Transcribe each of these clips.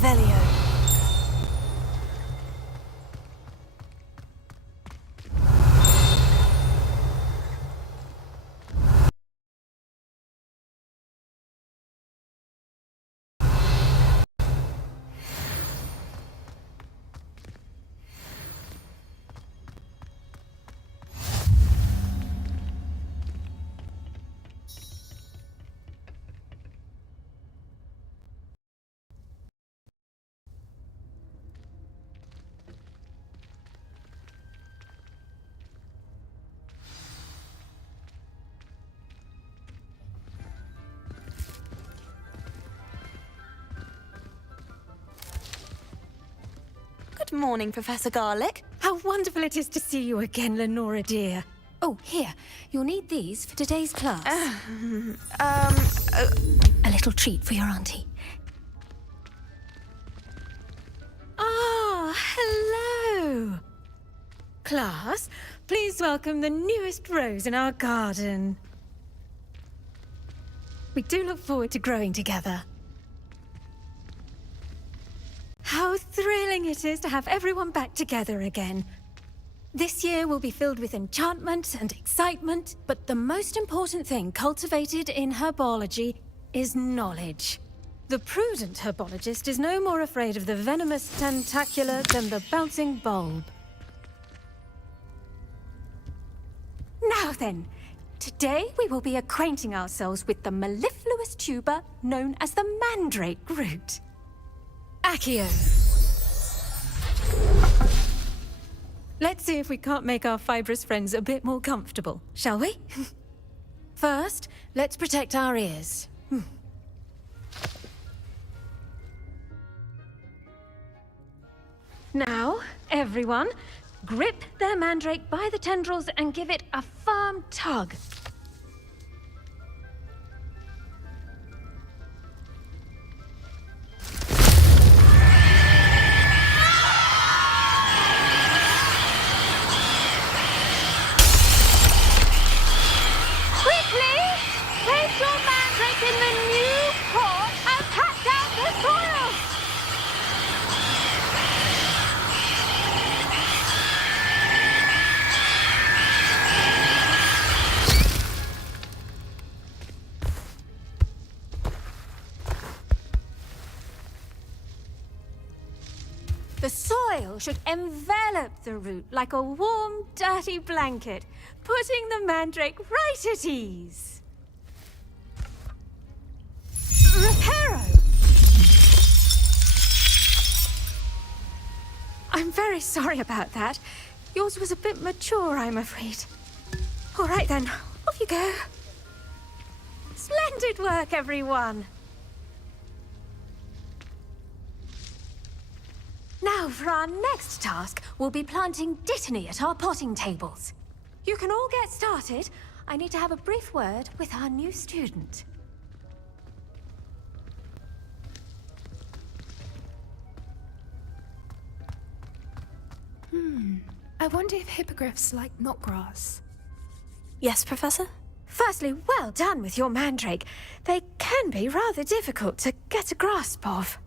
Revelio. Good morning, Professor Garlick. How wonderful it is to see you again, Lenora dear. Oh, here. You'll need these for today's class. A little treat for your auntie. Ah, hello. Class, please welcome the newest rose in our garden. We do look forward to growing together. How thrilling it is to have everyone back together again. This year will be filled with enchantment and excitement, but the most important thing cultivated in herbology is knowledge. The prudent herbologist is no more afraid of the venomous tentacular than the bouncing bulb. Now then, today we will be acquainting ourselves with the mellifluous tuber known as the mandrake root. Accio. Let's see if we can't make our fibrous friends a bit more comfortable, shall we? First, let's protect our ears. Now, everyone, grip their mandrake by the tendrils and give it a firm tug. The soil should envelop the root like a warm, dirty blanket, putting the mandrake right at ease. Reparo! I'm very sorry about that. Yours was a bit mature, I'm afraid. All right then, off you go. Splendid work, everyone! Now, for our next task, we'll be planting Dittany at our potting tables. You can all get started. I need to have a brief word with our new student. I wonder if hippogriffs like knotgrass. Yes, Professor? Firstly, well done with your mandrake. They can be rather difficult to get a grasp of.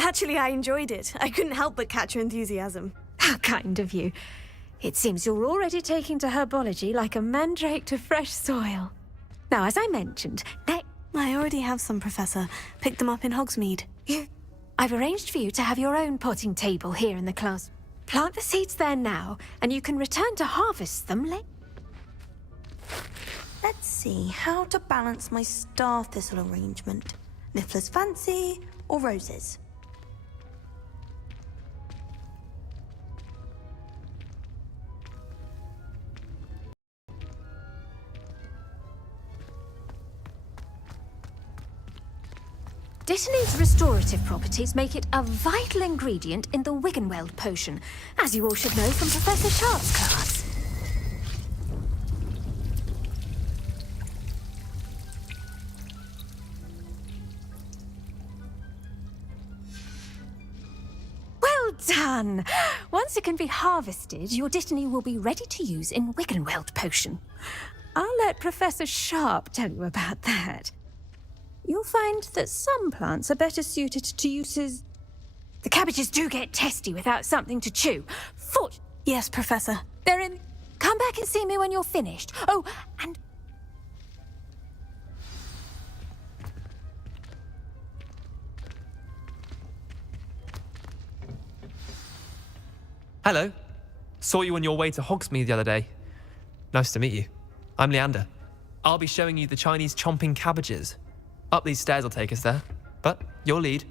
Actually, I enjoyed it. I couldn't help but catch your enthusiasm. How kind of you. It seems you're already taking to herbology like a mandrake to fresh soil. Now, as I mentioned, I already have some, Professor. Picked them up in Hogsmeade. I've arranged for you to have your own potting table here in the class. Plant the seeds there now, and you can return to harvest them later. Let's see, how to balance my star thistle arrangement. Niffler's Fancy or roses? Dittany's restorative properties make it a vital ingredient in the Wiggenweld potion, as you all should know from Professor Sharp's class. Well done! Once it can be harvested, your Dittany will be ready to use in Wiggenweld potion. I'll let Professor Sharp tell you about that. you'll find that some plants are better suited to uses. The cabbages do get testy without something to chew. Yes, Professor. They're in. Come back and see me when you're finished. Oh, and Hello. Saw you on your way to Hogsmeade the other day. Nice to meet you. I'm Leander. I'll be showing you the Chinese chomping cabbages. Up these stairs will take us there, but your lead.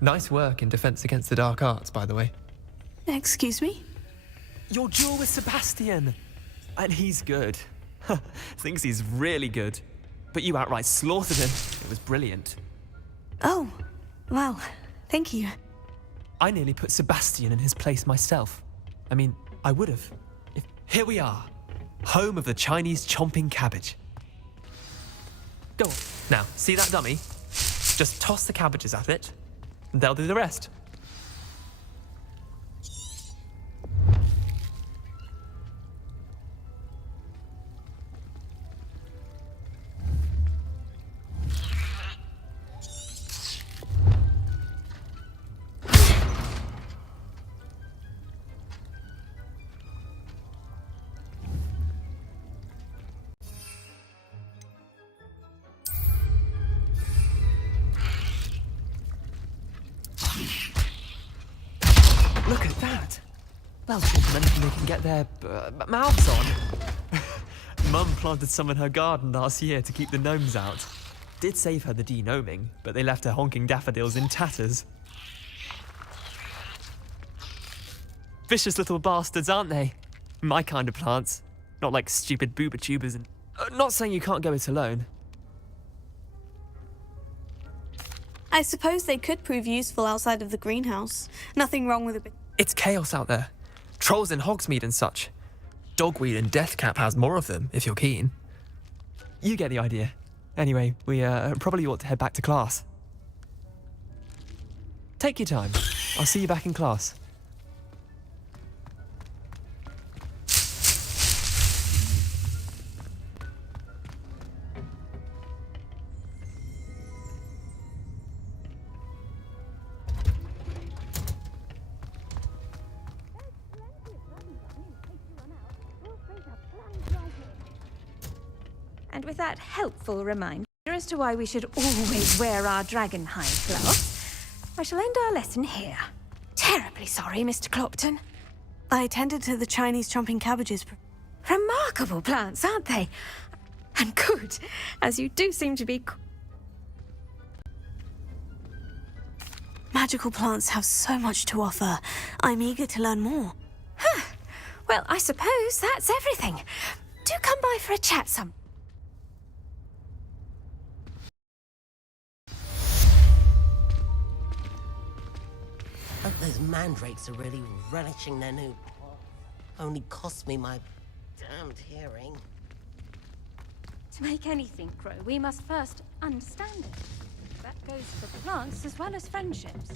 Nice work in Defense Against the Dark Arts, by the way. Excuse me? Your duel with Sebastian! And he's good. Thinks he's really good. But you outright slaughtered him. It was brilliant. Oh, well, thank you. I nearly put Sebastian in his place myself. I mean, I would have. Here we are. Home of the Chinese chomping cabbage. Go on. Now, see that dummy? Just toss the cabbages at it, and they'll do the rest. Look at that! They'll chomp anything they can get their mouths on. Mum planted some in her garden last year to keep the gnomes out. Did save her the de-gnoming, but they left her honking daffodils in tatters. Vicious little bastards, aren't they? My kind of plants. Not like stupid booba tubers and... not saying you can't go it alone. I suppose they could prove useful outside of the greenhouse. Nothing wrong with a bit. It's chaos out there. Trolls in Hogsmeade and such. Dogweed and Deathcap has more of them, if you're keen. You get the idea. Anyway, we probably ought to head back to class. Take your time. I'll see you back in class. And with that helpful reminder as to why we should always wear our dragon hide gloves, I shall end our lesson here. Terribly sorry, Mr. Clopton. I attended to the Chinese chomping cabbages. Remarkable plants, aren't they? And good, as you do seem to be... Magical plants have so much to offer. I'm eager to learn more. Well, I suppose that's everything. Do come by for a chat some... Hope those mandrakes are really relishing their new pot. Only cost me my damned hearing. To make anything grow, we must first understand it. That goes for plants as well as friendships.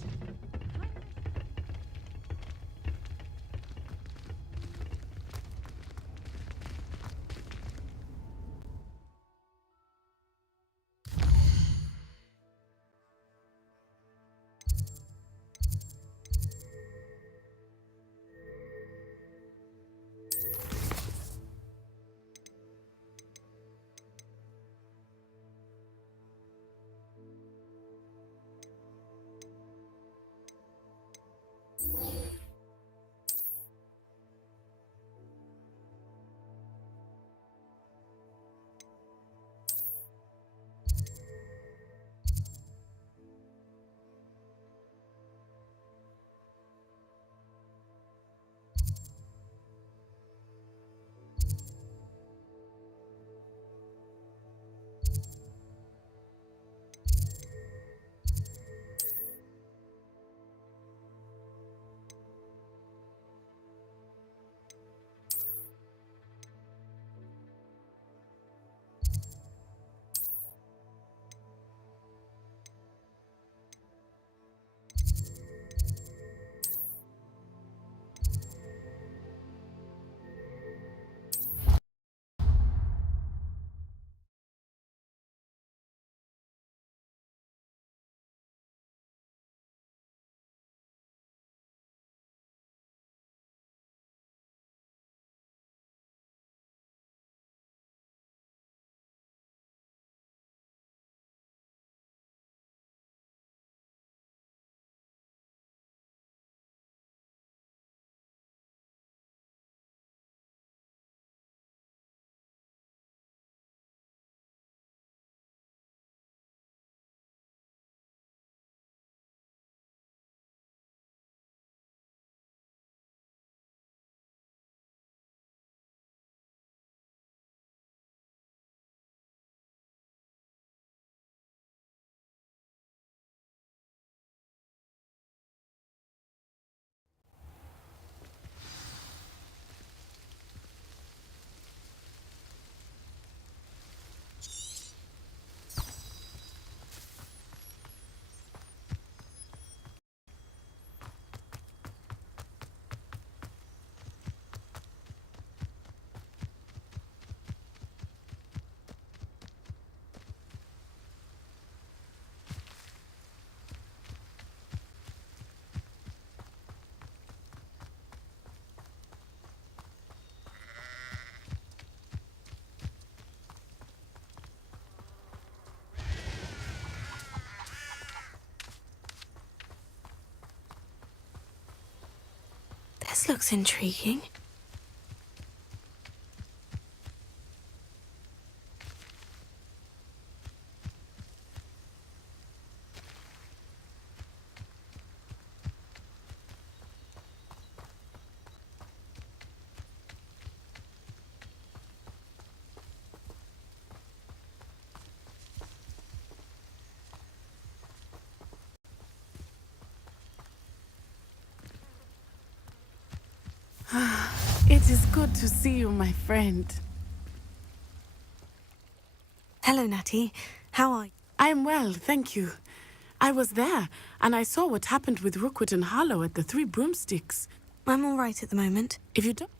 This looks intriguing. It is good to see you, my friend. Hello, Natty. How are you? I am well, thank you. I was there, and I saw what happened with Rookwood and Harlow at the Three Broomsticks. I'm all right at the moment. If you don't...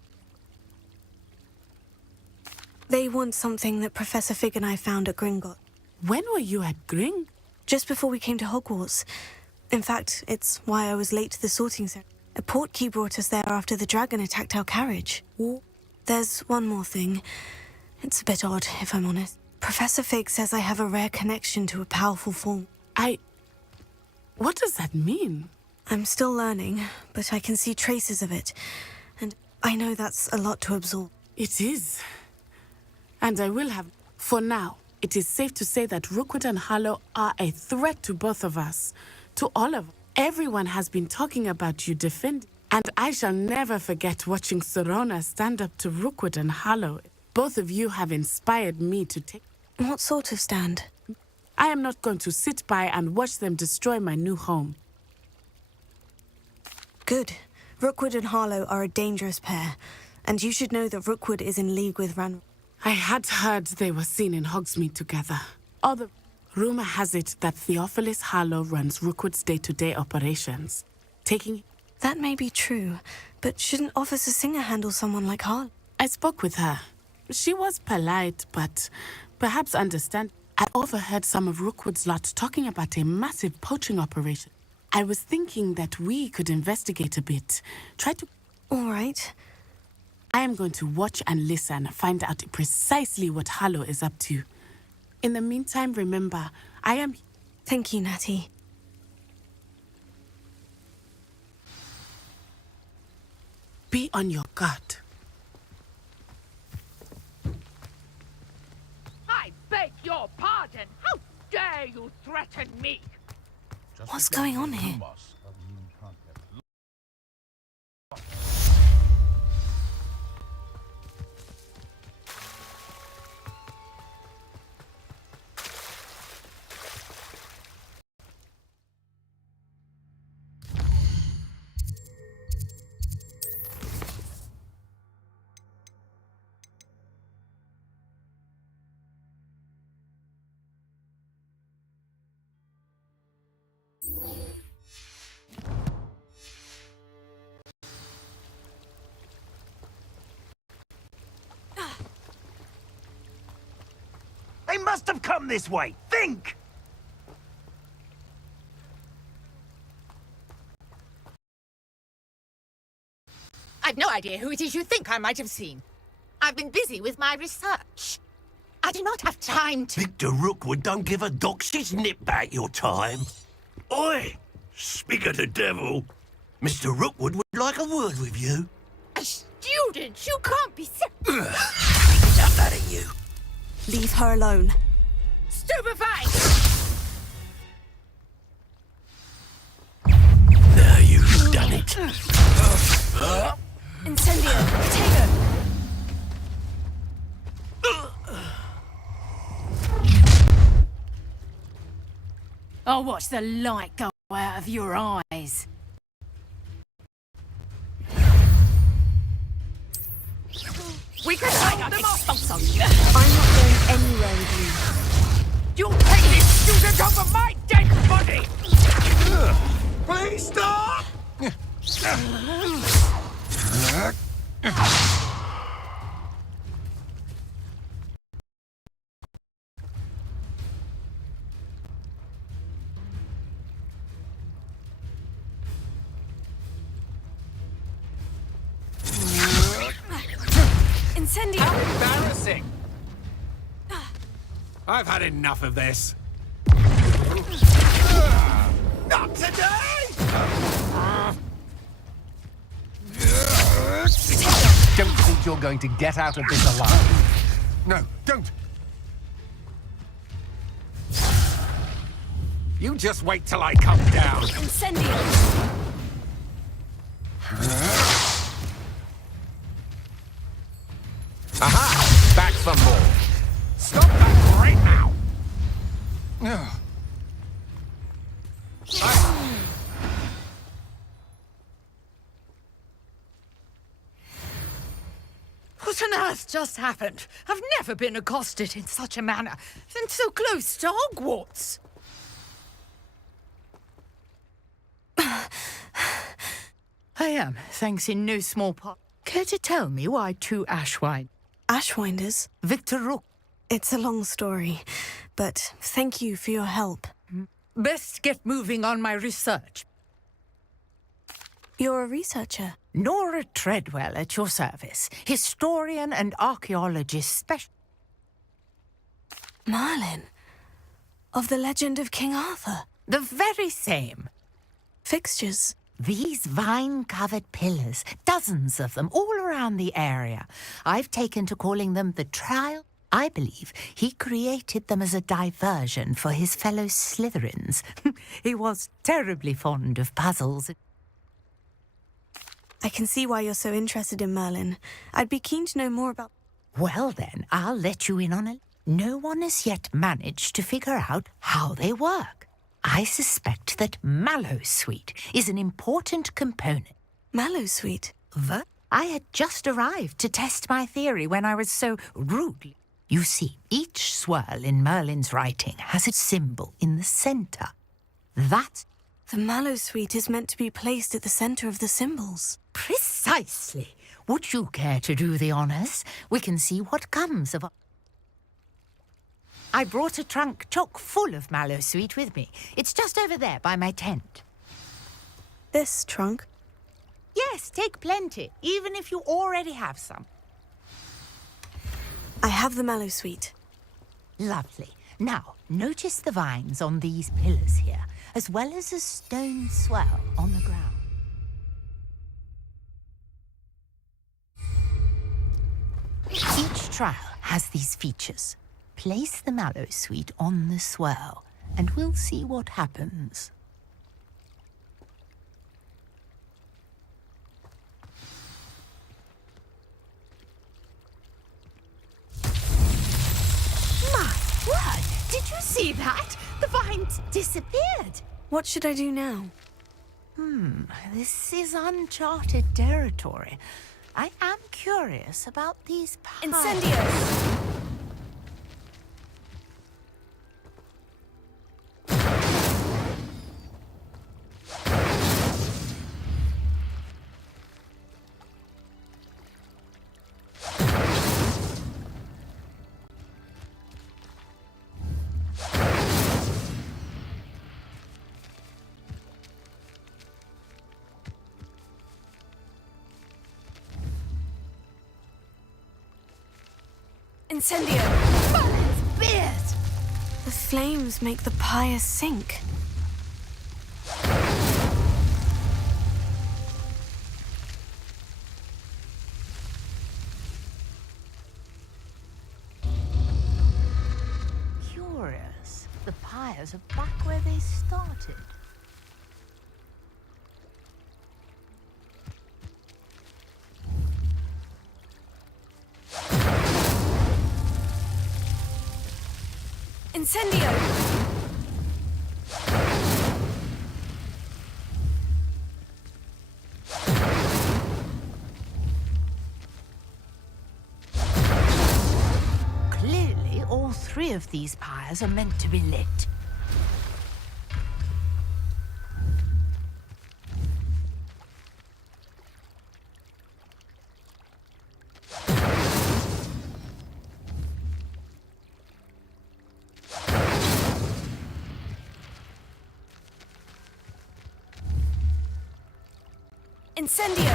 They want something that Professor Fig and I found at Gringotts. When were you at Gring? Just before we came to Hogwarts. In fact, it's why I was late to the sorting ceremony. A portkey brought us there after the dragon attacked our carriage. There's one more thing. It's a bit odd, if I'm honest. Professor Fig says I have a rare connection to a powerful form. What does that mean? I'm still learning, but I can see traces of it. And I know that's a lot to absorb. It is. And I will have... For now, it is safe to say that Rookwood and Harlow are a threat to both of us. To all of us. Everyone has been talking about you defending, and I shall never forget watching Sorona stand up to Rookwood and Harlow. Both of you have inspired me to take... What sort of stand? I am not going to sit by and watch them destroy my new home. Good. Rookwood and Harlow are a dangerous pair, and you should know that Rookwood is in league with Ran... I had heard they were seen in Hogsmeade together. Although, rumor has it that Theophilus Harlow runs Rookwood's day-to-day operations, taking... That may be true, but shouldn't Officer Singer handle someone like Harlow? I spoke with her. She was polite, but perhaps understand. I overheard some of Rookwood's lot talking about a massive poaching operation. I was thinking that we could investigate a bit. Try to... All right. I am going to watch and listen, find out precisely what Harlow is up to. In the meantime, remember, I am... Thank you, Natty. Be on your guard. I beg your pardon. How dare you threaten me? What's going on here? They must have come this way. Think! I've no idea who it is you think I might have seen. I've been busy with my research. I do not have time to... Victor Rookwood don't give a doxy's nip back your time. Oi! Speak of the devil. Mr. Rookwood would like a word with you. A student? You can't be so... Enough out of you. Leave her alone. Stupefied! Now you've done it. Incendio, potato. I'll watch the light go out of your eyes. We can hang them off! I'm not going anywhere with you. You'll take this student over my dead body! Please stop! Incendio! Embarrassing! I've had enough of this. Not today! you're going to get out of this alive. No, don't! You just wait till I come down. Incendio! Aha! Back for more. Stop that right now! No. What on earth just happened? I've never been accosted in such a manner, and so close to Hogwarts. I am, thanks in no small part. Care to tell me why two Ashwinders? Victor Rook. It's a long story, but thank you for your help. Best get moving on my research. You're a researcher. Nora Treadwell at your service, historian and archaeologist special. Merlin? Of the legend of King Arthur? The very same. Fixtures? These vine-covered pillars, dozens of them, all around the area. I've taken to calling them the Trial. I believe he created them as a diversion for his fellow Slytherins. He was terribly fond of puzzles. I can see why you're so interested in Merlin. I'd be keen to know more about... Well then, I'll let you in on it. No one has yet managed to figure out how they work. I suspect that Mallowsweet is an important component. Mallowsweet? I had just arrived to test my theory when I was so rude. You see, each swirl in Merlin's writing has a symbol in the center. That... The Mallowsweet is meant to be placed at the center of the symbols. Precisely. Would you care to do the honors? We can see what comes of... I brought a trunk chock full of Mallowsweet with me. It's just over there by my tent. This trunk? Yes, take plenty, even if you already have some. I have the Mallowsweet. Lovely. Now, notice the vines on these pillars here, as well as a stone swell on the ground. Each trial has these features. Place the Mallowsweet on the swell, and we'll see what happens. My word! Did you see that? The vines disappeared. What should I do now? This is uncharted territory. I am curious about these powers. Incendio! Incendio! Merlin's beard! The flames make the pyre sink. Curious. The pyres are back where they started. Incendio! Clearly, all three of these pyres are meant to be lit. Incendio!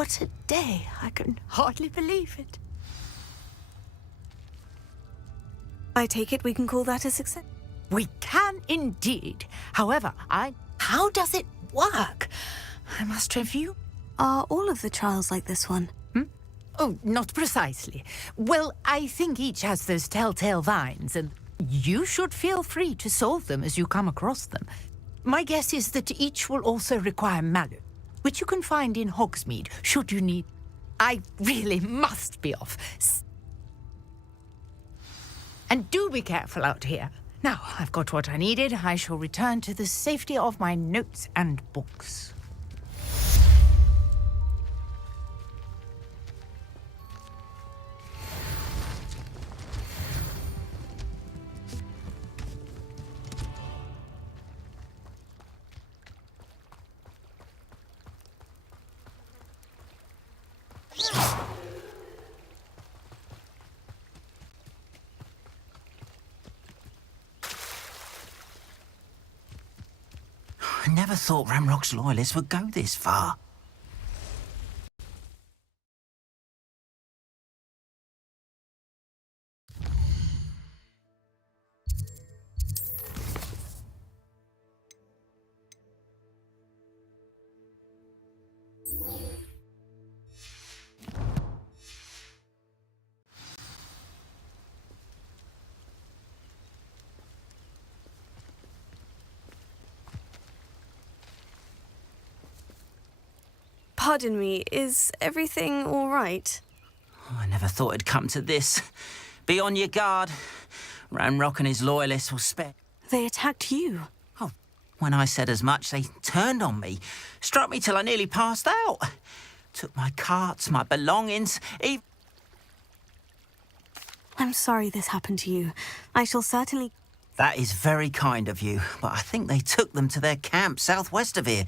What a day. I can hardly believe it. I take it we can call that a success. We can indeed. However, how does it work? I must review. Are all of the trials like this one? Oh, not precisely. Well, I think each has those telltale vines, and you should feel free to solve them as you come across them. My guess is that each will also require mallet, which you can find in Hogsmeade, should you need... I really must be off. And do be careful out here. Now, I've got what I needed. I shall return to the safety of my notes and books. I never thought Ramrock's loyalists would go this far. Pardon me, is everything all right? I never thought it'd come to this. Be on your guard. Ramrock and his loyalists will spare. They attacked you. Oh, when I said as much, they turned on me. Struck me till I nearly passed out. Took my carts, my belongings, even... I'm sorry this happened to you. I shall certainly... That is very kind of you, but I think they took them to their camp southwest of here.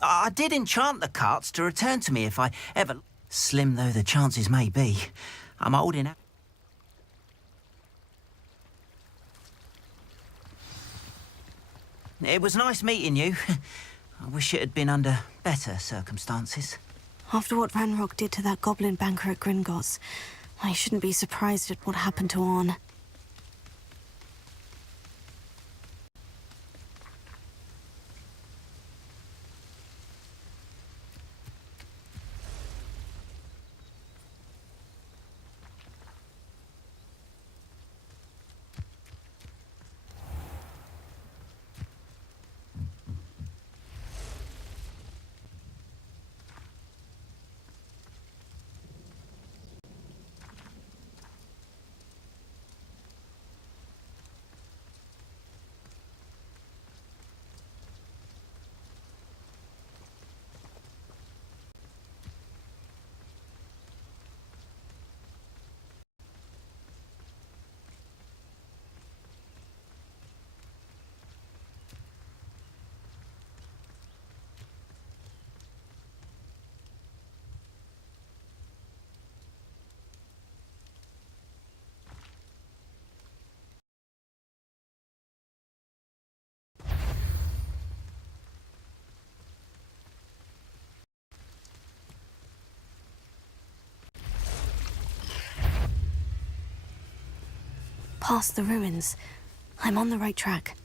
I did enchant the carts to return to me if I ever... Slim though the chances may be, I'm holding out. It was nice meeting you. I wish it had been under better circumstances. After what Ranrock did to that goblin banker at Gringotts, I shouldn't be surprised at what happened to Orn. Past the ruins. I'm on the right track.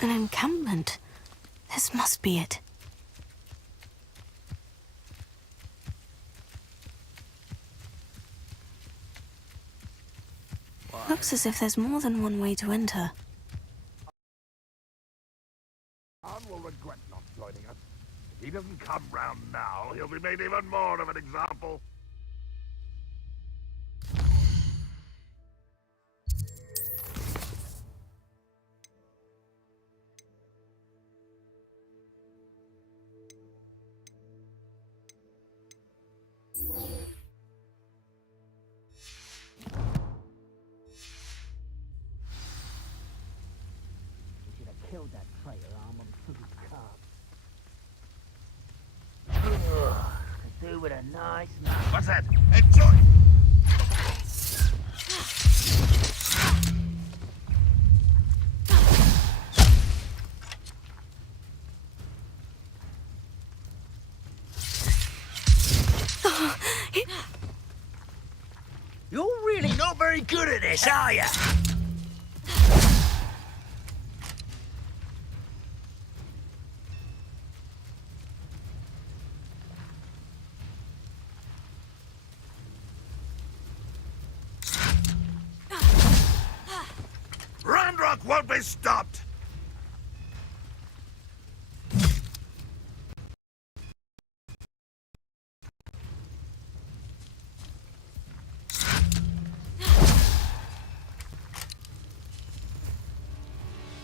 An encampment. This must be it. Looks as if there's more than one way to enter. Khan will regret not joining us. If he doesn't come round now, he'll be made even more of an example. that traitor arm and put his cards. Could do with a nice nut. What's that? Enjoy! You're really not very good at this, are you? Ranrock won't be stopped!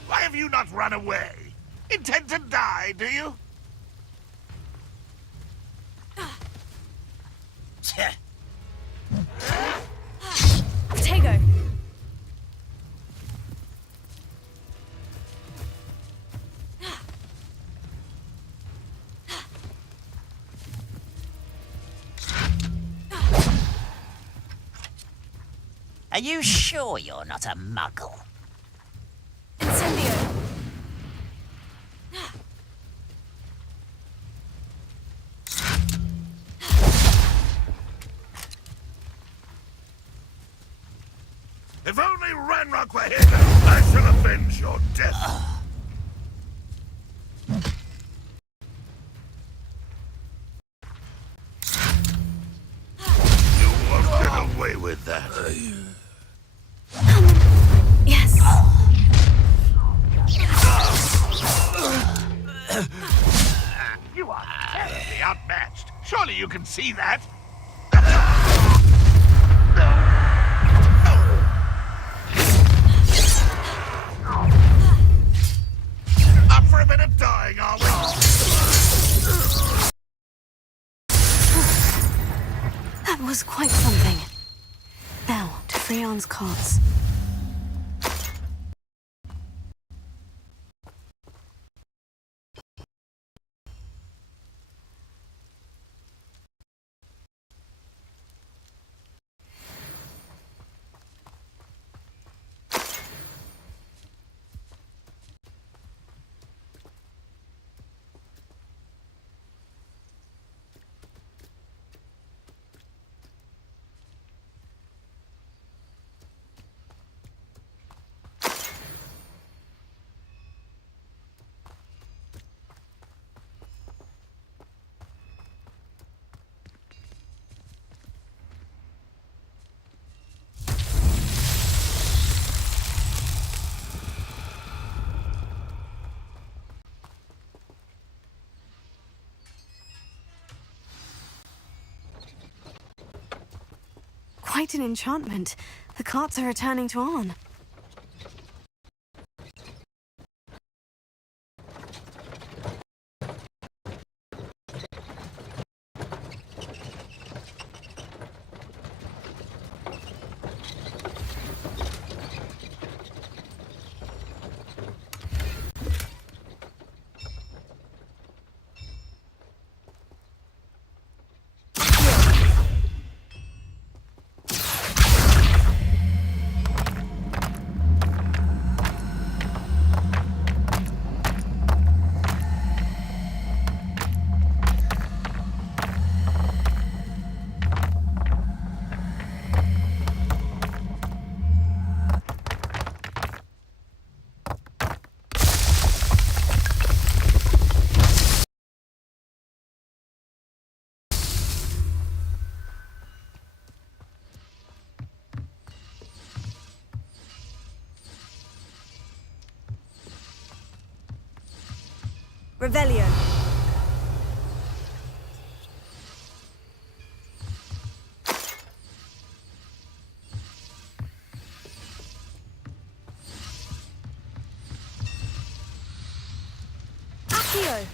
Why have you not run away? Intend to die, do you? Tego! Are you sure you're not a muggle? Incendio! If only Ranrock were here, I shall avenge your death. You won't get away with that. Yes. You are terribly outmatched. Surely you can see that. Up for a bit of dying, are we? That was quite something. Now, to Freon's cards. Quite an enchantment. The carts are returning to Arn. Revelio. Accio.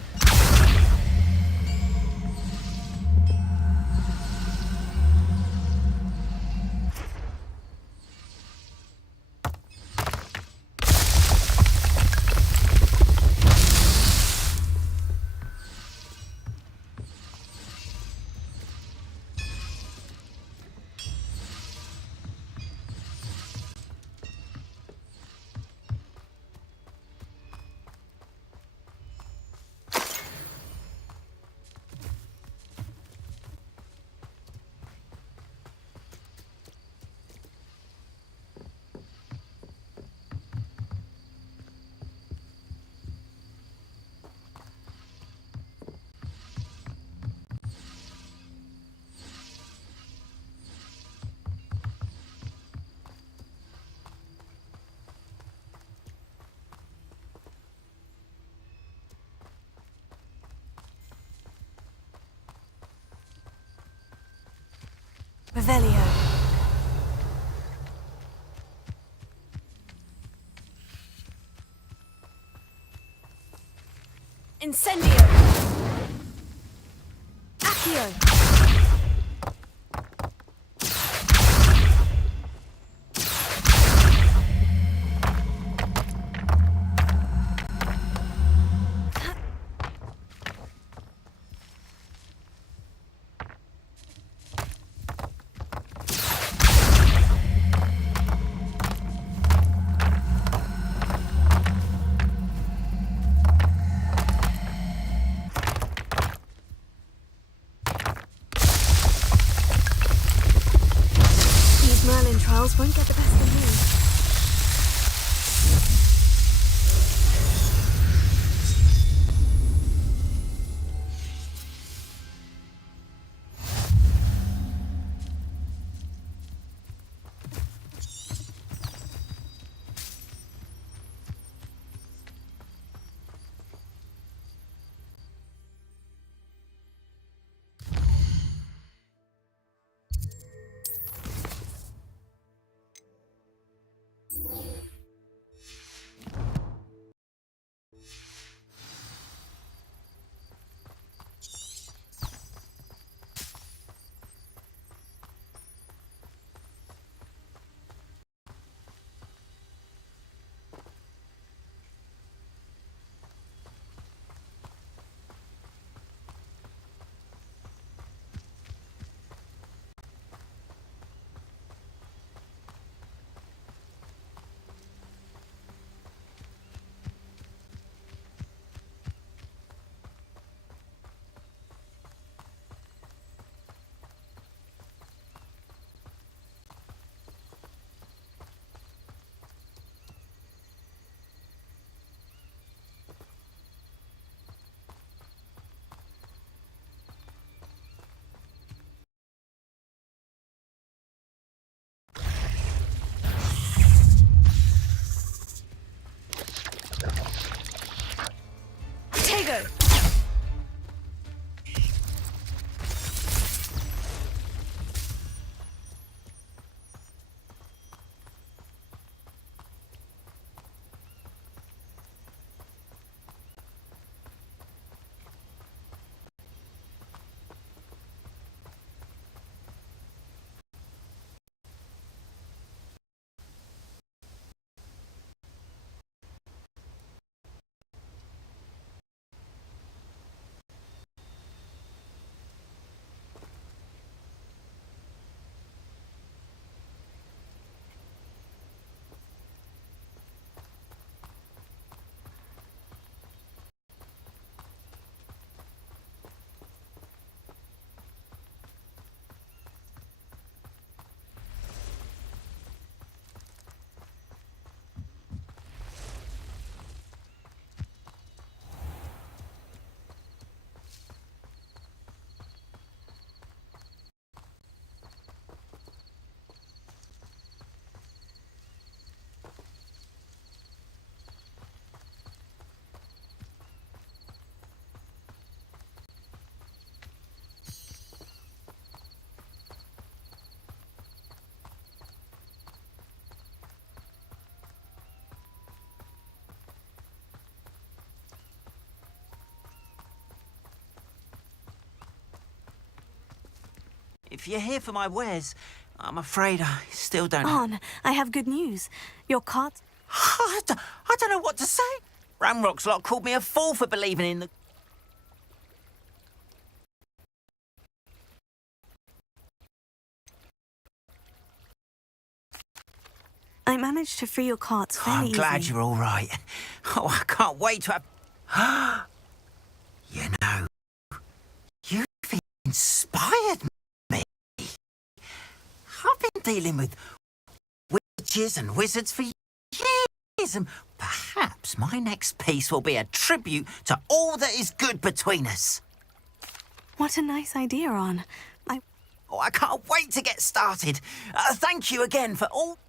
Revelio. Incendio. Accio. These Merlin trials won't get the best of me. Tego. If you're here for my wares, I'm afraid I still don't... On, I have good news. Your cart... I don't know what to say. Ramrock's lot called me a fool for believing in the... I managed to free your carts fairly I'm glad easily. you're all right. Oh, I can't wait to have... You know, you've inspired me. I've been dealing with witches and wizards for years, and perhaps my next piece will be a tribute to all that is good between us. What a nice idea, On. Oh, I can't wait to get started. Thank you again for all...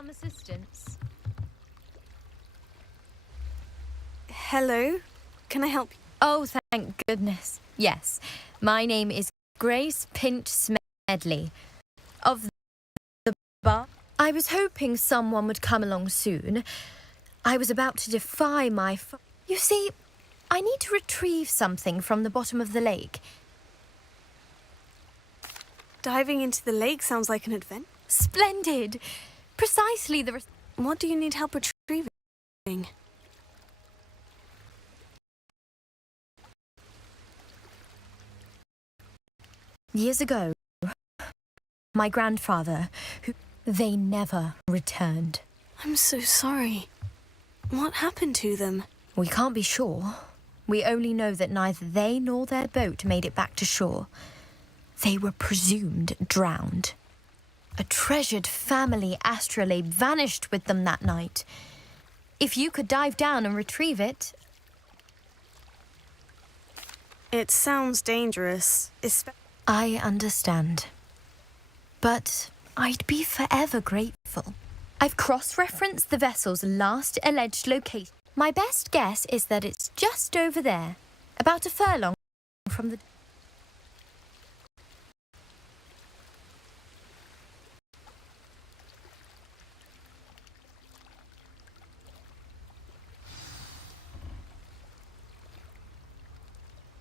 some assistance? Hello? Can I help you? Oh, thank goodness. Yes, my name is Grace Pinch Smedley of the bar. I was hoping someone would come along soon. I was about to defy my... You see, I need to retrieve something from the bottom of the lake. Diving into the lake sounds like an adventure. Splendid! Precisely the... What do you need help retrieving? Years ago, my grandfather, who... They never returned. I'm so sorry. What happened to them? We can't be sure. We only know that neither they nor their boat made it back to shore. They were presumed drowned. A treasured family astrolabe vanished with them that night. If you could dive down and retrieve it... It sounds dangerous. I understand. But I'd be forever grateful. I've cross-referenced the vessel's last alleged location. My best guess is that it's just over there, about a furlong from the...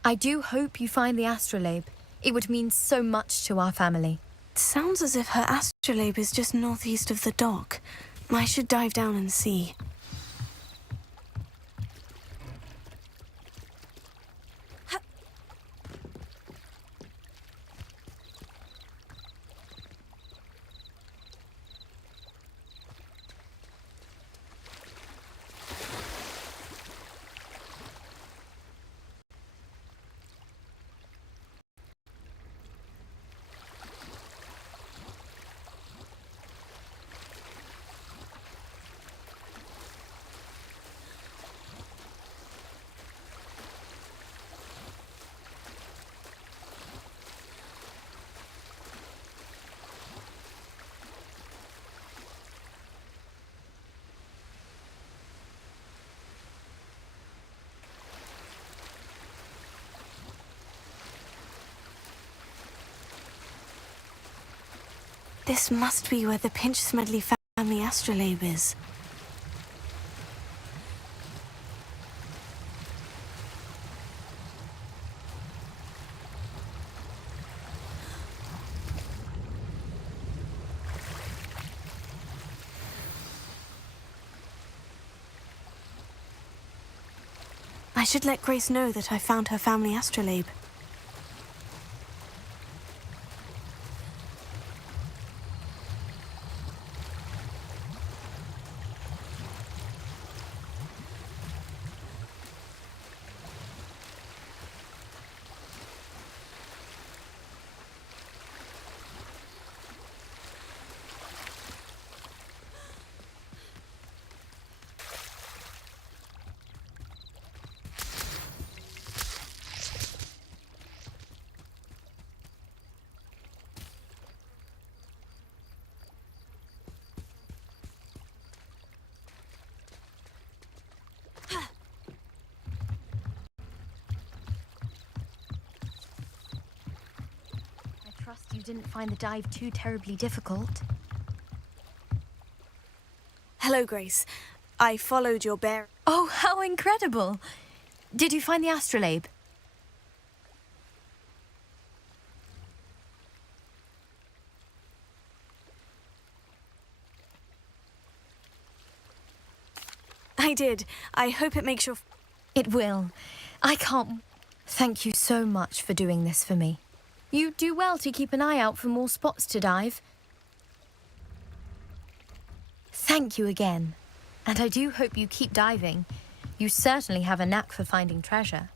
I do hope you find the astrolabe. It would mean so much to our family. It sounds as if her astrolabe is just northeast of the dock. I should dive down and see. This must be where the Pinch Smedley family astrolabe is. I should let Grace know that I found her family astrolabe. I trust you didn't find the dive too terribly difficult. Hello, Grace. I followed your bear. Oh, how incredible! Did you find the astrolabe? I did. I hope it makes your... It will. I can't... Thank you so much for doing this for me. You do well to keep an eye out for more spots to dive. Thank you again. And I do hope you keep diving. You certainly have a knack for finding treasure.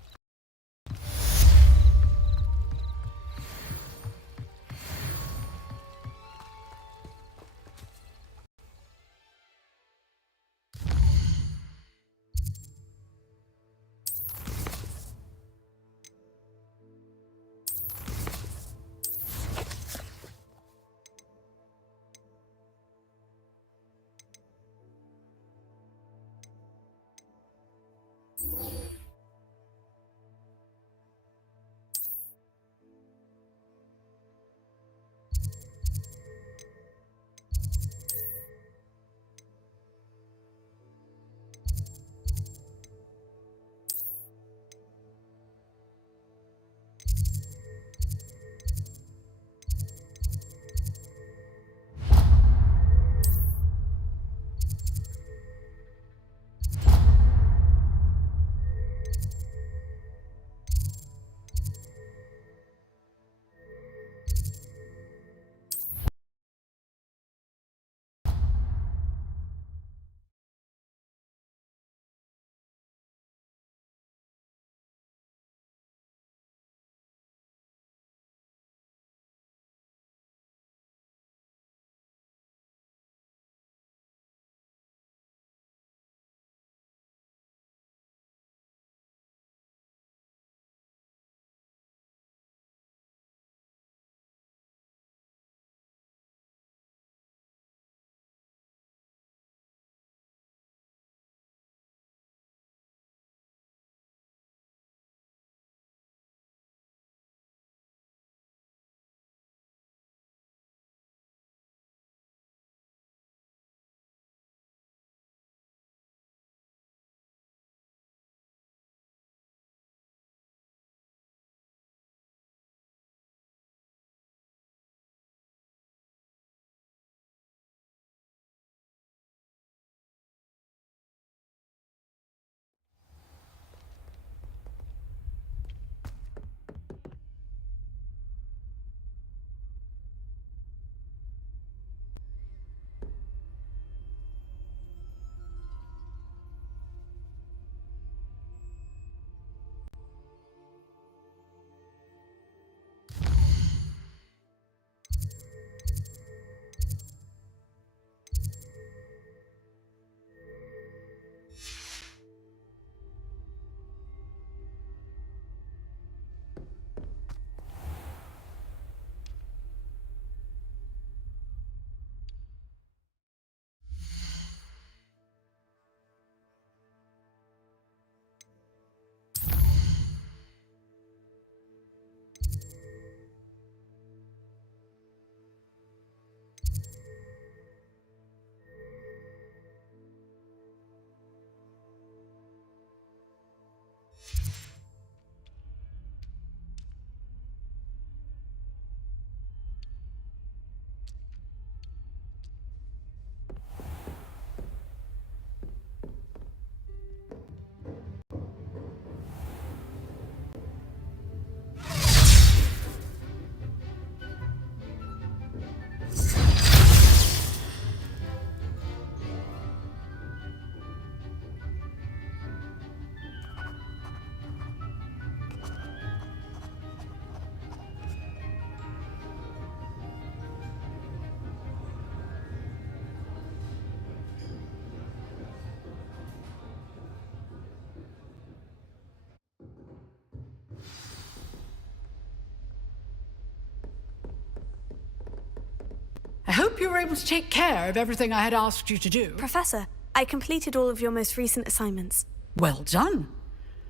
you were able to take care of everything I had asked you to do. Professor, I completed all of your most recent assignments. Well done.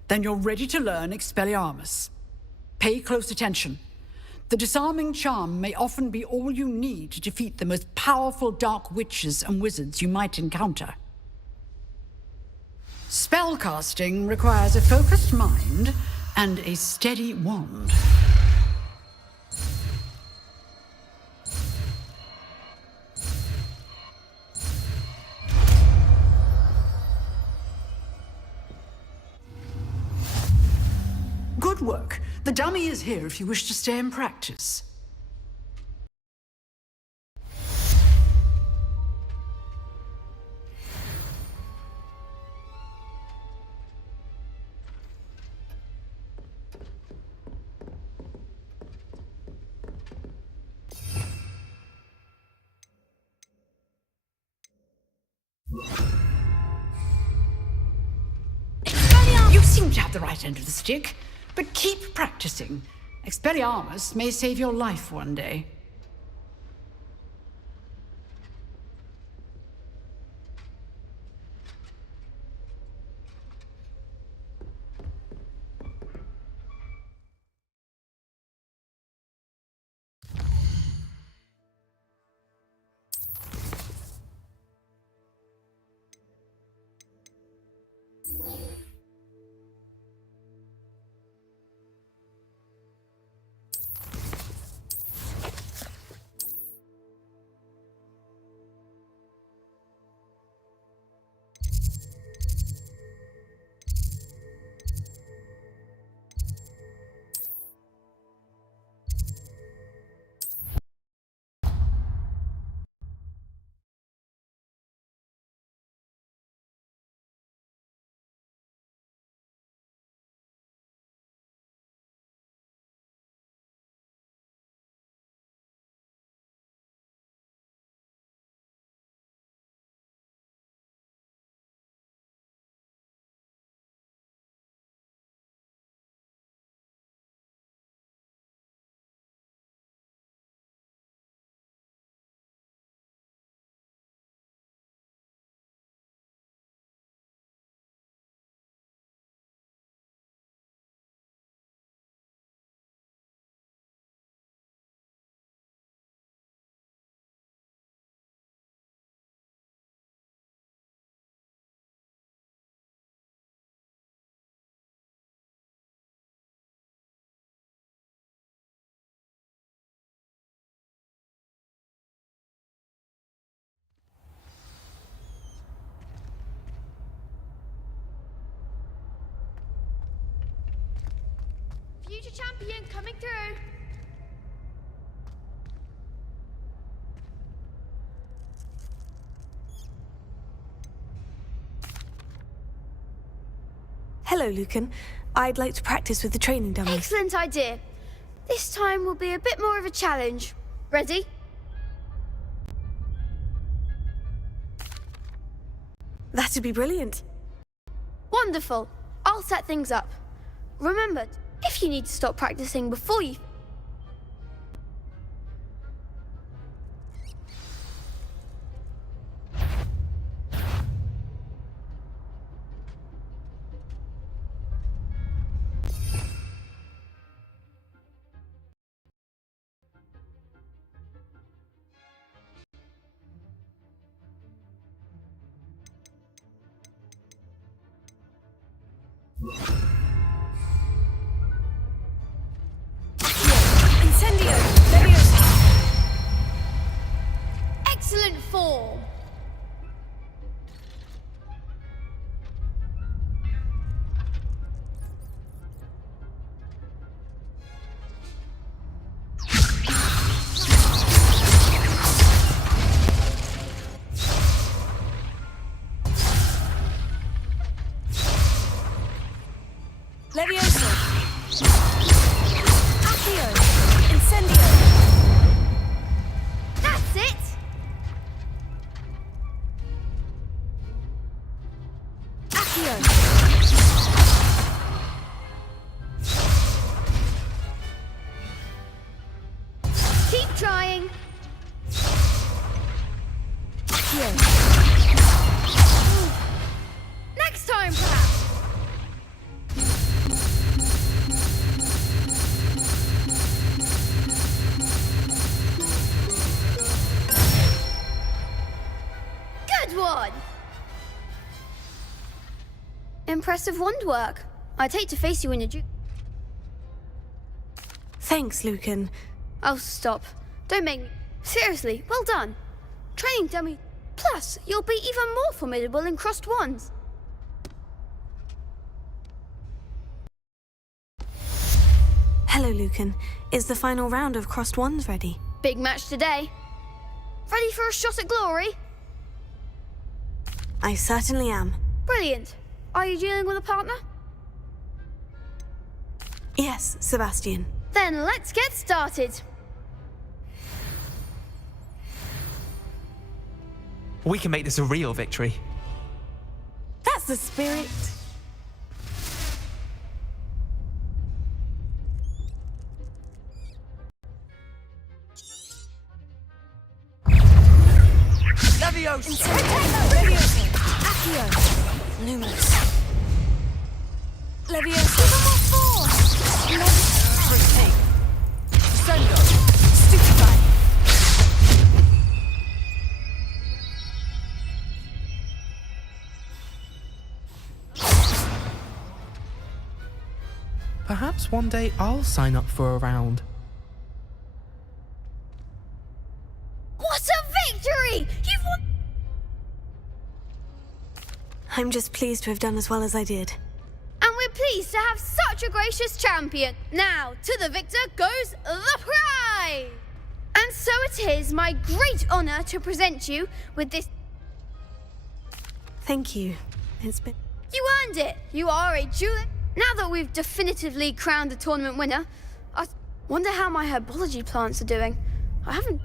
Then you're ready to learn Expelliarmus. Pay close attention. The disarming charm may often be all you need to defeat the most powerful dark witches and wizards you might encounter. Spellcasting requires a focused mind and a steady wand. Good work. The dummy is here if you wish to stay and practice. You seem to have the right end of the stick, but keep practicing. Expelliarmus may save your life one day. Future champion coming through. Hello, Lucan. I'd like to practice with the training dummies. Excellent idea. This time will be a bit more of a challenge. Ready? That'd be brilliant. Wonderful. I'll set things up. Remember, if you need to stop practicing before you... Excellent form. Levioso. Accio. Incendio. That's it. Accio. Keep trying. Impressive wand work. I'd hate to face you in a Thanks, Lucan. Oh, stop. Don't make me... Seriously, well done. Training dummy. Plus, you'll be even more formidable in crossed wands. Hello, Lucan. Is the final round of crossed wands ready? Big match today. Ready for a shot at glory? I certainly am. Brilliant. Are you dealing with a partner? Yes, Sebastian. Then let's get started. We can make this a real victory. That's the spirit. Leviosa! Accio. Luminous. Leviosa. Critique! Descendo! Stupefy. Perhaps one day I'll sign up for a round. What a victory! You've won... I'm just pleased to have done as well as I did. And we're pleased to have such a gracious champion. Now, to the victor goes the prize! And so it is my great honor to present you with this... Thank you. It's been... You earned it! You are a duelist. Now that we've definitively crowned the tournament winner, I wonder how my herbology plants are doing. I haven't...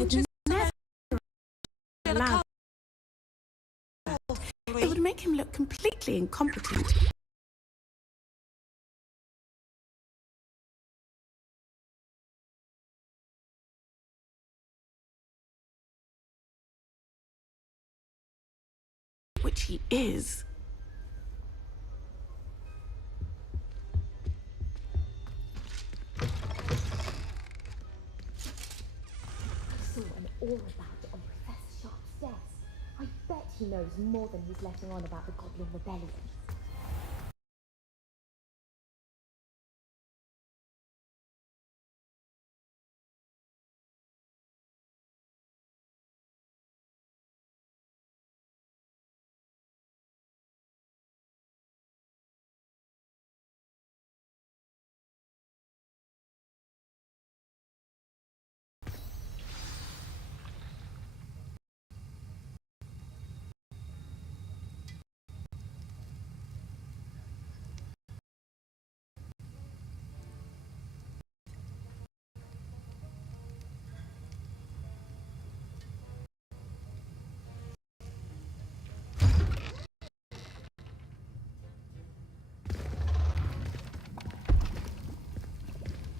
would never allow. It would make him look completely incompetent. Which he is. Saw an all about it on Professor Sharp's desk. I bet he knows more than he's letting on about the Goblin Rebellion.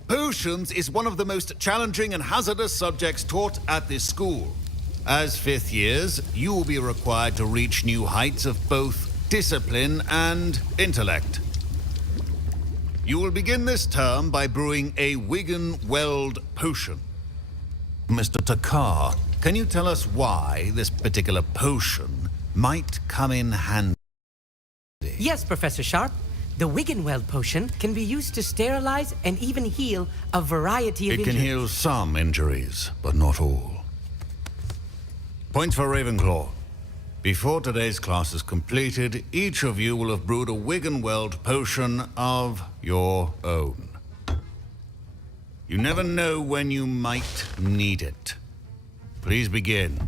Potions is one of the most challenging and hazardous subjects taught at this school. As fifth years, you will be required to reach new heights of both discipline and intellect. You will begin this term by brewing a Wigan-Weld potion. Mr. Takar, can you tell us why this particular potion might come in handy? Yes, Professor Sharp. The Wiggenweld potion can be used to sterilize and even heal a variety of injuries. It can heal some injuries, but not all. Points for Ravenclaw. Before today's class is completed, each of you will have brewed a Wiggenweld potion of your own. You never know when you might need it. Please begin.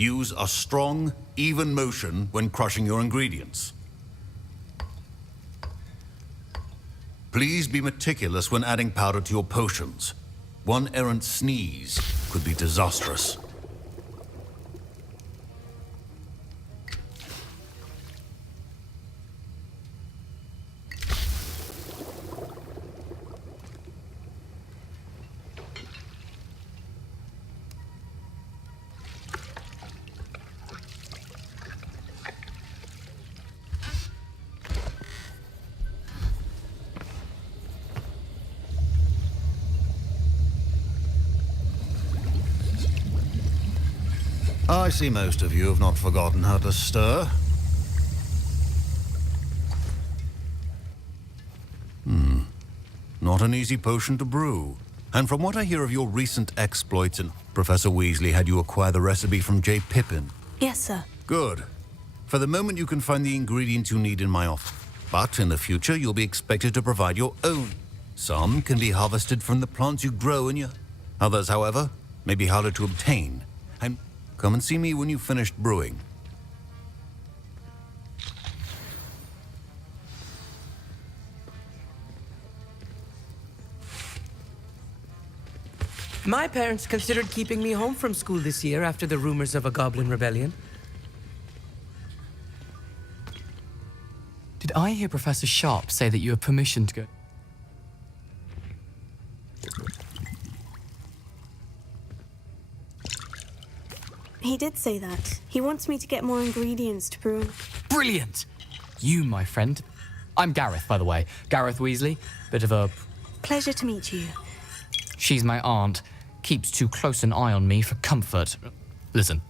Use a strong, even motion when crushing your ingredients. Please be meticulous when adding powder to your potions. One errant sneeze could be disastrous. I see most of you have not forgotten how to stir. Not an easy potion to brew. And from what I hear of your recent exploits, and Professor Weasley had you acquire the recipe from J. Pippin. Yes, sir. Good. For the moment, you can find the ingredients you need in my office. But in the future, you'll be expected to provide your own. Some can be harvested from the plants you grow in your... Others, however, may be harder to obtain. And come and see me when you've finished brewing. My parents considered keeping me home from school this year after the rumors of a Goblin Rebellion. Did I hear Professor Sharp say that you have permission to go? He did say that. He wants me to get more ingredients to brew. Brilliant! You, my friend. I'm Gareth, by the way. Gareth Weasley. Bit of a... Pleasure to meet you. She's my aunt. Keeps too close an eye on me for comfort. Listen,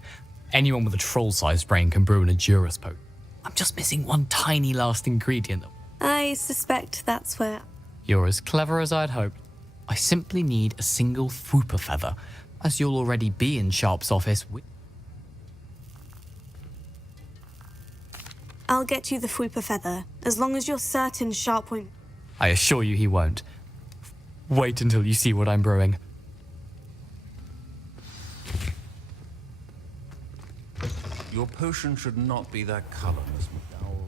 anyone with a troll-sized brain can brew an Endurus potion. I'm just missing one tiny last ingredient. I suspect that's where... You're as clever as I'd hoped. I simply need a single Fwooper feather, as you'll already be in Sharp's office. I'll get you the Fwooper feather, as long as you're certain Sharp won't... I assure you he won't. Wait until you see what I'm brewing. Your potion should not be that color, Miss McDowell.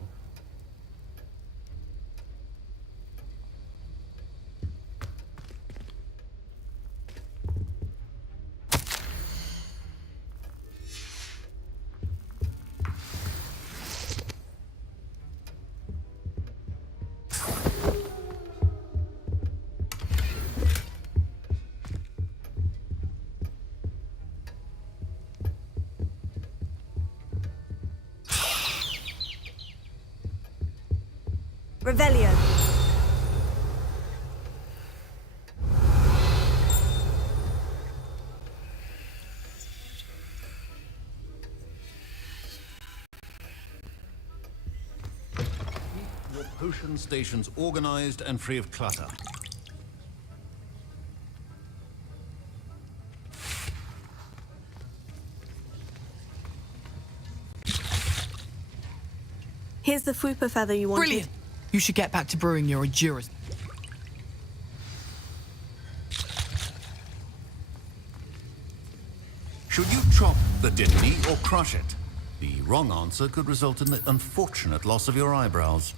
Revelio. Your potion stations organized and free of clutter. Here's the Fupa feather you wanted. Brilliant! You should get back to brewing your Endurus. Should you chop the Dimini or crush it? The wrong answer could result in the unfortunate loss of your eyebrows.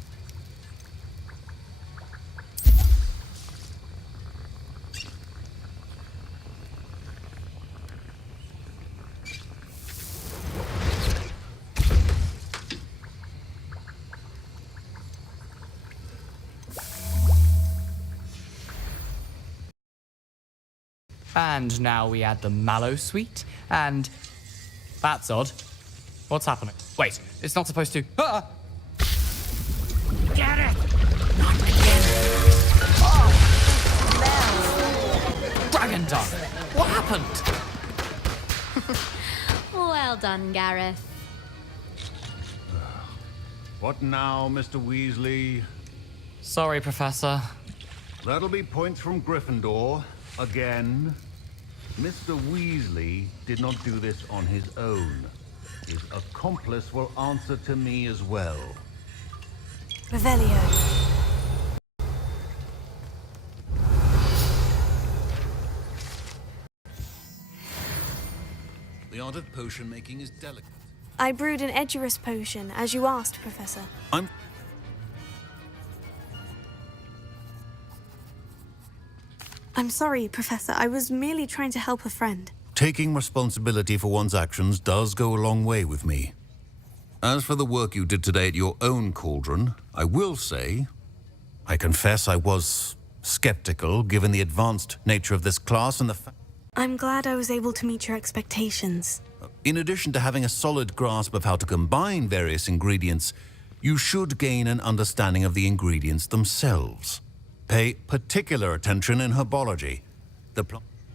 And now we add the mallow sweet, and that's odd. What's happening? Wait, it's not supposed to. Ah! Get it! Dragon Dunk! What happened? Well done, Gareth. What now, Mr. Weasley? Sorry, Professor. That'll be points from Gryffindor. Again. Mr. Weasley did not do this on his own. His accomplice will answer to me as well. Revelio. The art of potion making is delicate. I brewed an Edurus potion, as you asked, Professor. I'm sorry, Professor. I was merely trying to help a friend. Taking responsibility for one's actions does go a long way with me. As for the work you did today at your own cauldron, I will say, I confess I was skeptical given the advanced nature of this class and the fact. I'm glad I was able to meet your expectations. In addition to having a solid grasp of how to combine various ingredients, you should gain an understanding of the ingredients themselves. Pay particular attention in herbology.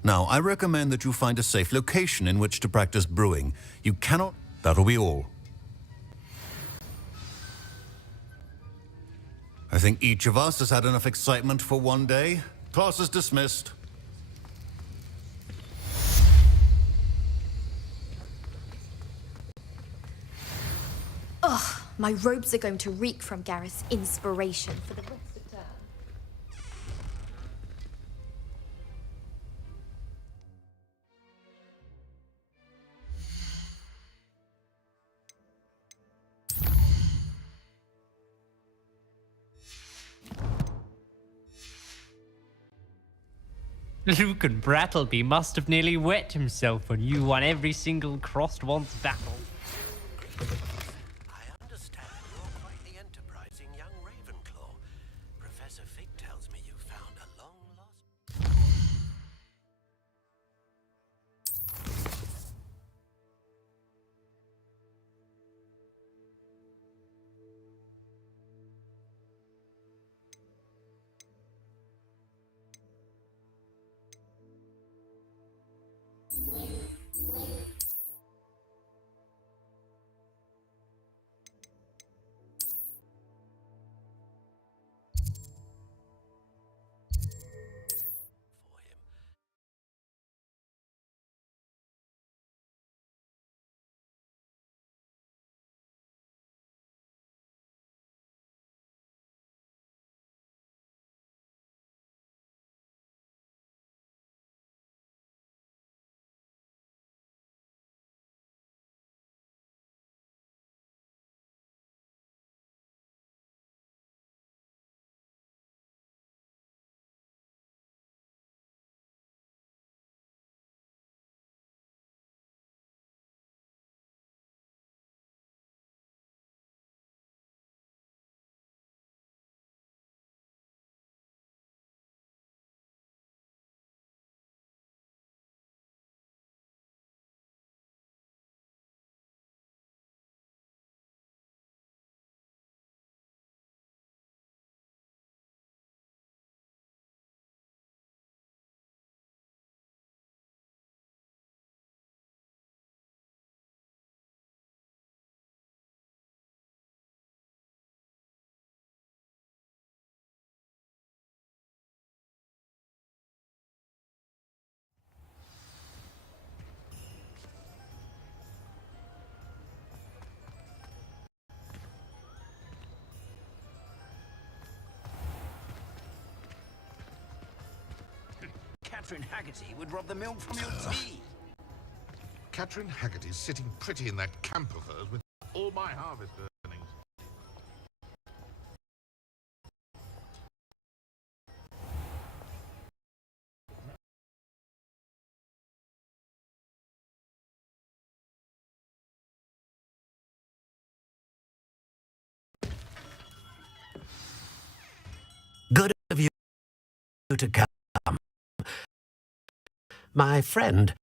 Now, I recommend that you find a safe location in which to practice brewing. You cannot... That'll be all. I think each of us has had enough excitement for one day. Class is dismissed. Ugh, my robes are going to reek from Gareth's inspiration for the rest of term. Lucan Brattleby must have nearly wet himself when you won every single crossed once battle. I understand you're quite the enterprising young Ravenclaw. Professor Fig tells me you found a long-lost... Catherine Haggerty would rob the milk from your tea. Catherine Haggerty's sitting pretty in that camp of hers with all my harvest earnings. Good of you to come. My friend,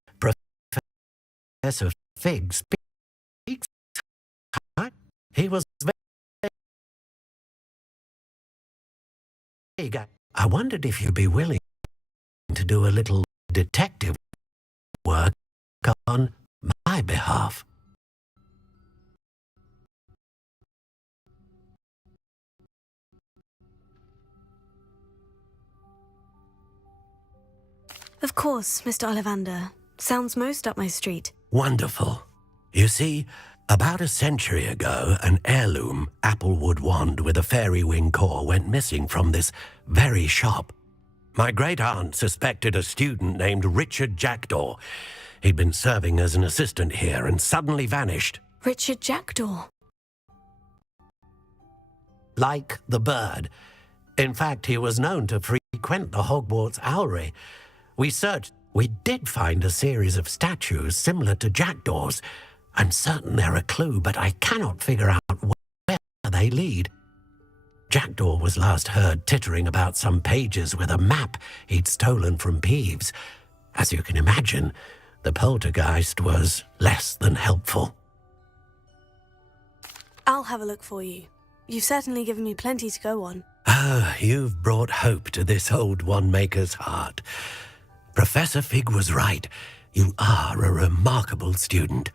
Professor Fig, speaks. He was vague. I wondered if you'd be willing to do a little detective work on my behalf. Of course, Mr. Ollivander. Sounds most up my street. Wonderful. You see, about a century ago, an heirloom applewood wand with a fairy wing core went missing from this very shop. My great-aunt suspected a student named Richard Jackdaw. He'd been serving as an assistant here and suddenly vanished. Richard Jackdaw? Like the bird. In fact, he was known to frequent the Hogwarts Owlery. We searched. We did find a series of statues similar to jackdaws. I'm certain they're a clue, but I cannot figure out where they lead. Jackdaw was last heard tittering about some pages with a map he'd stolen from Peeves. As you can imagine, the poltergeist was less than helpful. I'll have a look for you. You've certainly given me plenty to go on. Ah, you've brought hope to this old one-maker's heart. Professor Fig was right. You are a remarkable student.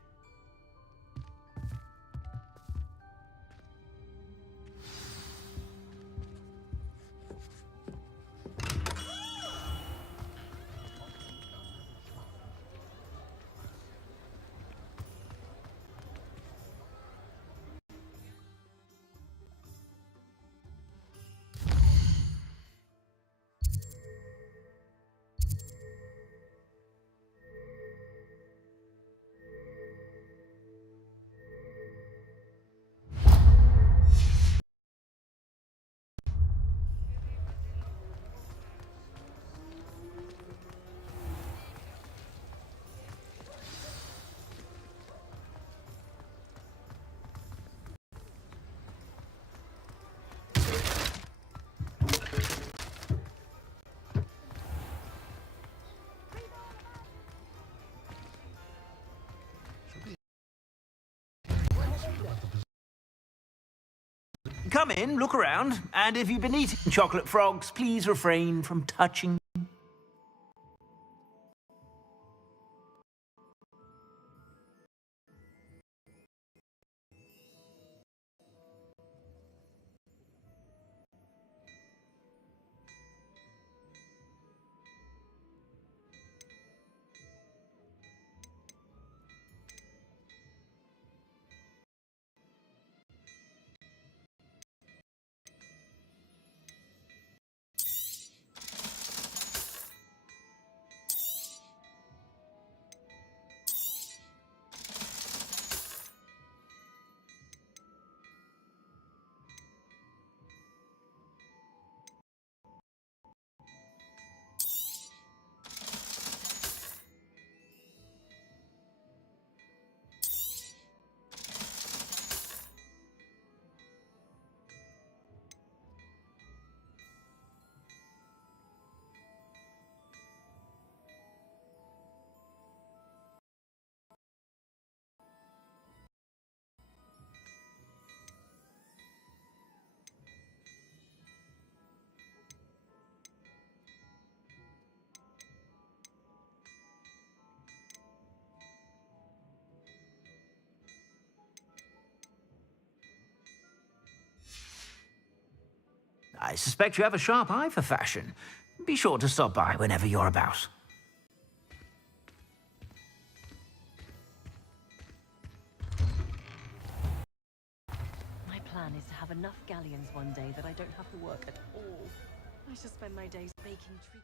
Come in, look around, and if you've been eating chocolate frogs, please refrain from touching. I suspect you have a sharp eye for fashion. Be sure to stop by whenever you're about. My plan is to have enough galleons one day that I don't have to work at all. I shall spend my days baking treacle.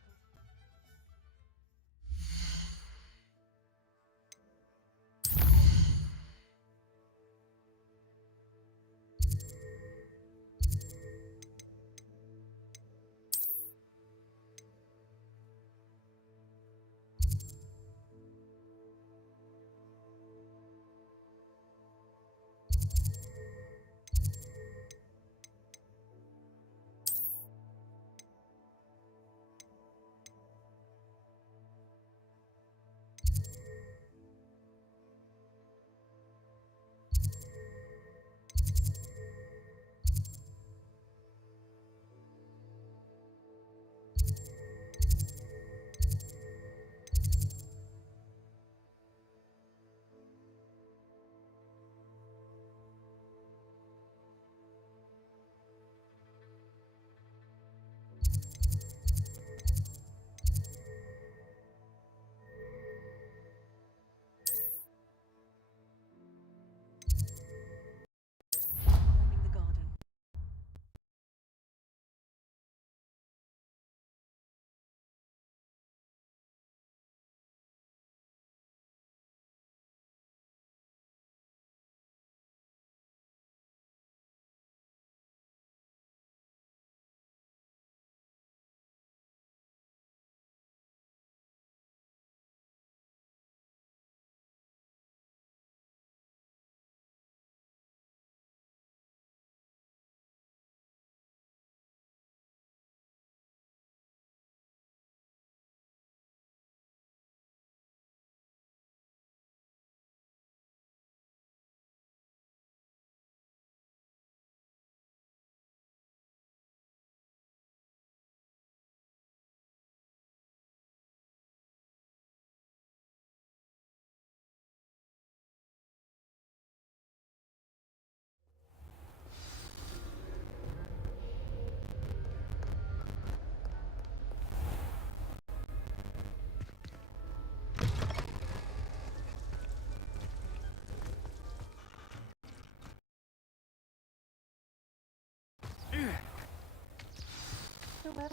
Where